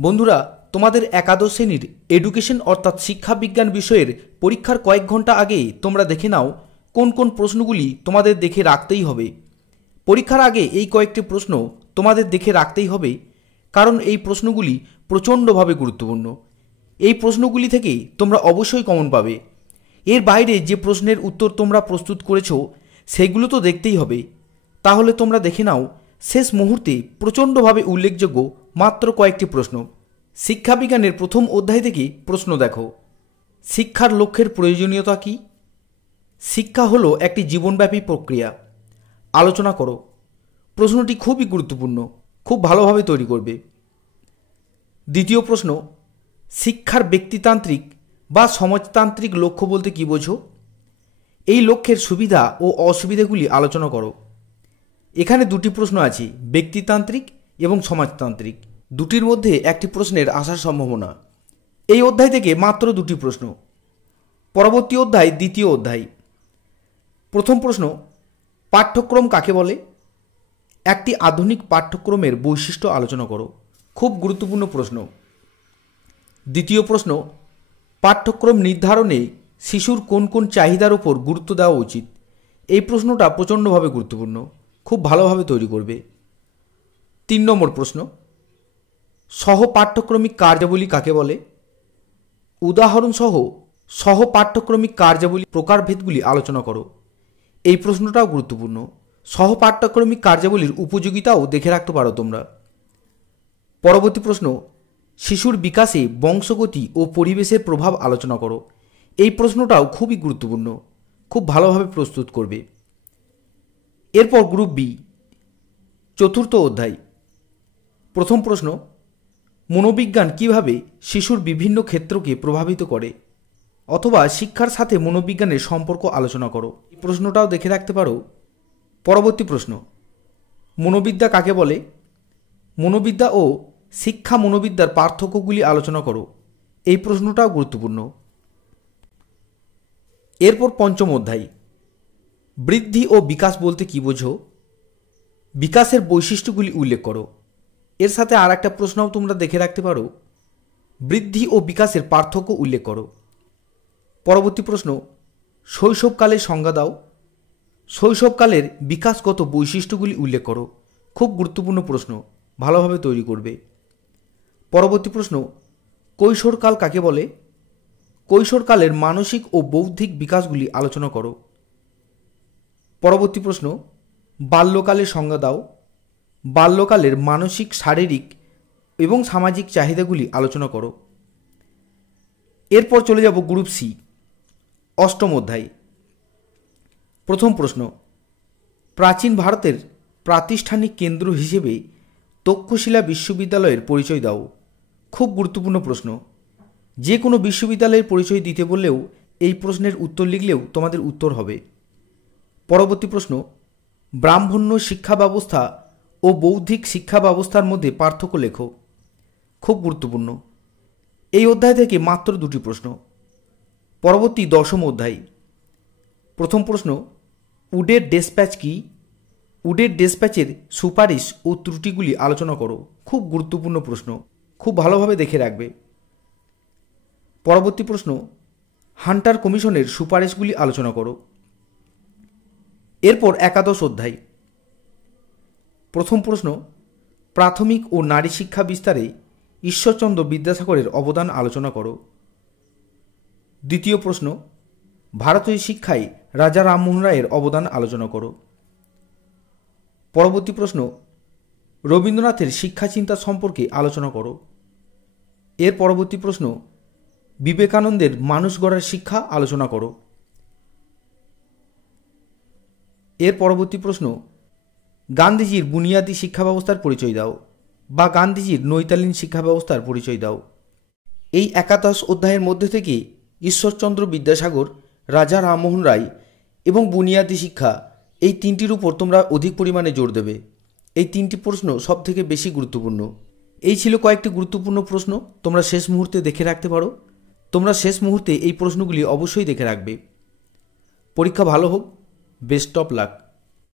বন্ধুরা, তোমাদের একাদশ শ্রেণীর এডুকেশন অর্থাৎ শিক্ষা বিজ্ঞান বিষয়ের পরীক্ষার কয়েক ঘন্টা আগে তোমরা দেখে নাও কোন কোন প্রশ্নগুলি তোমাদের দেখে রাখতেই হবে। পরীক্ষার আগে এই কয়েকটি প্রশ্ন তোমাদের দেখে রাখতেই হবে, কারণ এই প্রশ্নগুলি প্রচণ্ডভাবে গুরুত্বপূর্ণ। এই প্রশ্নগুলি থেকে তোমরা অবশ্যই কমন পাবে। এর বাইরে যে প্রশ্নের উত্তর তোমরা প্রস্তুত করেছো সেগুলো তো দেখতেই হবে। তাহলে তোমরা দেখে নাও শেষ মুহূর্তে প্রচণ্ডভাবে উল্লেখযোগ্য মাত্র কয়েকটি প্রশ্ন। শিক্ষাবিজ্ঞানের প্রথম অধ্যায় থেকে প্রশ্ন দেখো। শিক্ষার লক্ষ্যের প্রয়োজনীয়তা কী? শিক্ষা হলো একটি জীবনব্যাপী প্রক্রিয়া। আলোচনা করো। প্রশ্নটি খুবই গুরুত্বপূর্ণ, খুব ভালোভাবে তৈরি করবে। দ্বিতীয় প্রশ্ন, শিক্ষার ব্যক্তিতান্ত্রিক বা সমাজতান্ত্রিক লক্ষ্য বলতে কী বোঝো? এই লক্ষ্যের সুবিধা ও অসুবিধাগুলি আলোচনা করো। এখানে দুটি প্রশ্ন আছে, ব্যক্তিতান্ত্রিক এবং সমাজতান্ত্রিক। দুটির মধ্যে একটি প্রশ্নের আসার সম্ভাবনা। এই অধ্যায় থেকে মাত্র দুটি প্রশ্ন। পরবর্তী অধ্যায় দ্বিতীয় অধ্যায়। প্রথম প্রশ্ন, পাঠ্যক্রম কাকে বলে? একটি আধুনিক পাঠ্যক্রমের বৈশিষ্ট্য আলোচনা করো। খুব গুরুত্বপূর্ণ প্রশ্ন। দ্বিতীয় প্রশ্ন, পাঠ্যক্রম নির্ধারণে শিশুর কোন কোন চাহিদার উপর গুরুত্ব দেওয়া উচিত? এই প্রশ্নটা প্রচণ্ডভাবে গুরুত্বপূর্ণ, খুব ভালোভাবে তৈরি করবে। 3 নম্বর প্রশ্ন, সহ পাঠ্যক্রমিক কার্যাবলী কাকে বলে? উদাহরণসহ সহ পাঠ্যক্রমিক কার্যাবলী প্রকারভেদগুলি আলোচনা করো। এই প্রশ্নটাও গুরুত্বপূর্ণ। সহ পাঠ্যক্রমিক কার্যাবলীর উপযোগিতাও দেখে রাখতে পারো তোমরা। পরবর্তী প্রশ্ন, শিশুর বিকাশে বংশগতি ও পরিবেশের প্রভাব আলোচনা করো। এই প্রশ্নটাও খুবই গুরুত্বপূর্ণ, খুব ভালোভাবে প্রস্তুত করবে। এরপর গ্রুপ বি, চতুর্থ অধ্যায়। প্রথম প্রশ্ন, মনোবিজ্ঞান কিভাবে শিশুর বিভিন্ন ক্ষেত্রকে প্রভাবিত করে? অথবা শিক্ষার সাথে মনোবিজ্ঞানের সম্পর্ক আলোচনা করো। এই প্রশ্নটাও দেখে রাখতে পারো। পরবর্তী প্রশ্ন, মনোবিদ্যা কাকে বলে? মনোবিদ্যা ও শিক্ষা মনোবিদ্যার পার্থক্যগুলি আলোচনা করো। এই প্রশ্নটাও গুরুত্বপূর্ণ। এরপর পঞ্চম অধ্যায়, বৃদ্ধি ও বিকাশ বলতে কী বোঝো? বিকাশের বৈশিষ্ট্যগুলি উল্লেখ করো। এর সাথে আর একটা প্রশ্নও তোমরা দেখে রাখতে পারো, বৃদ্ধি ও বিকাশের পার্থক্য উল্লেখ করো। পরবর্তী প্রশ্ন, শৈশবকালের সংজ্ঞা দাও। শৈশবকালের বিকাশগত বৈশিষ্ট্যগুলি উল্লেখ করো। খুব গুরুত্বপূর্ণ প্রশ্ন, ভালোভাবে তৈরি করবে। পরবর্তী প্রশ্ন, কৈশোরকাল কাকে বলে? কৈশোরকালের মানসিক ও বৌদ্ধিক বিকাশগুলি আলোচনা করো। পরবর্তী প্রশ্ন, বাল্যকালের সংজ্ঞা দাও। বাল্যকালের মানসিক, শারীরিক এবং সামাজিক চাহিদাগুলি আলোচনা করো। এরপর চলে যাব গ্রুপ সি, অষ্টম অধ্যায়। প্রথম প্রশ্ন, প্রাচীন ভারতের প্রাতিষ্ঠানিক কেন্দ্র হিসেবে তক্ষশিলা বিশ্ববিদ্যালয়ের পরিচয় দাও। খুব গুরুত্বপূর্ণ প্রশ্ন। যে কোনো বিশ্ববিদ্যালয়ের পরিচয় দিতে বললেও এই প্রশ্নের উত্তর লিখলেও তোমাদের উত্তর হবে। পরবর্তী প্রশ্ন, ব্রাহ্মণ্য শিক্ষা ব্যবস্থা ও বৌদ্ধিক শিক্ষা ব্যবস্থার মধ্যে পার্থক্য লেখো। খুব গুরুত্বপূর্ণ। এই অধ্যায় থেকে মাত্র দুটি প্রশ্ন। পরবর্তী দশম অধ্যায়। প্রথম প্রশ্ন, উডের ডেসপ্যাচ কি? উডের ডেসপ্যাচের সুপারিশ ও ত্রুটিগুলি আলোচনা করো। খুব গুরুত্বপূর্ণ প্রশ্ন, খুব ভালোভাবে দেখে রাখবে। পরবর্তী প্রশ্ন, হান্টার কমিশনের সুপারিশগুলি আলোচনা করো। এরপর একাদশ অধ্যায়। প্রথম প্রশ্ন, প্রাথমিক ও নারী শিক্ষা বিস্তারে ঈশ্বরচন্দ্র বিদ্যাসাগরের অবদান আলোচনা করো। দ্বিতীয় প্রশ্ন, ভারতীয় শিক্ষায় রাজা রামমোহন রায়ের অবদান আলোচনা করো। পরবর্তী প্রশ্ন, রবীন্দ্রনাথের শিক্ষা চিন্তা সম্পর্কে আলোচনা করো। এর পরবর্তী প্রশ্ন, বিবেকানন্দের মানুষ গড়ার শিক্ষা আলোচনা করো। এর পরবর্তী প্রশ্ন, গান্ধীজির বুনিয়াদী শিক্ষা ব্যবস্থার পরিচয় দাও বা গান্ধীজির নৈতালীন শিক্ষা ব্যবস্থার পরিচয় দাও। এই একাদশ অধ্যায়ের মধ্যে থেকে ঈশ্বরচন্দ্র বিদ্যাসাগর, রাজা রামমোহন রায় এবং বুনিয়াদী শিক্ষা, এই তিনটির উপর তোমরা অধিক পরিমাণে জোর দেবে। এই তিনটি প্রশ্ন সব থেকে বেশি গুরুত্বপূর্ণ। এই ছিল কয়েকটি গুরুত্বপূর্ণ প্রশ্ন, তোমরা শেষ মুহূর্তে দেখে রাখতে পারো। তোমরা শেষ মুহূর্তে এই প্রশ্নগুলি অবশ্যই দেখে রাখবে। পরীক্ষা ভালো হোক। Best of luck.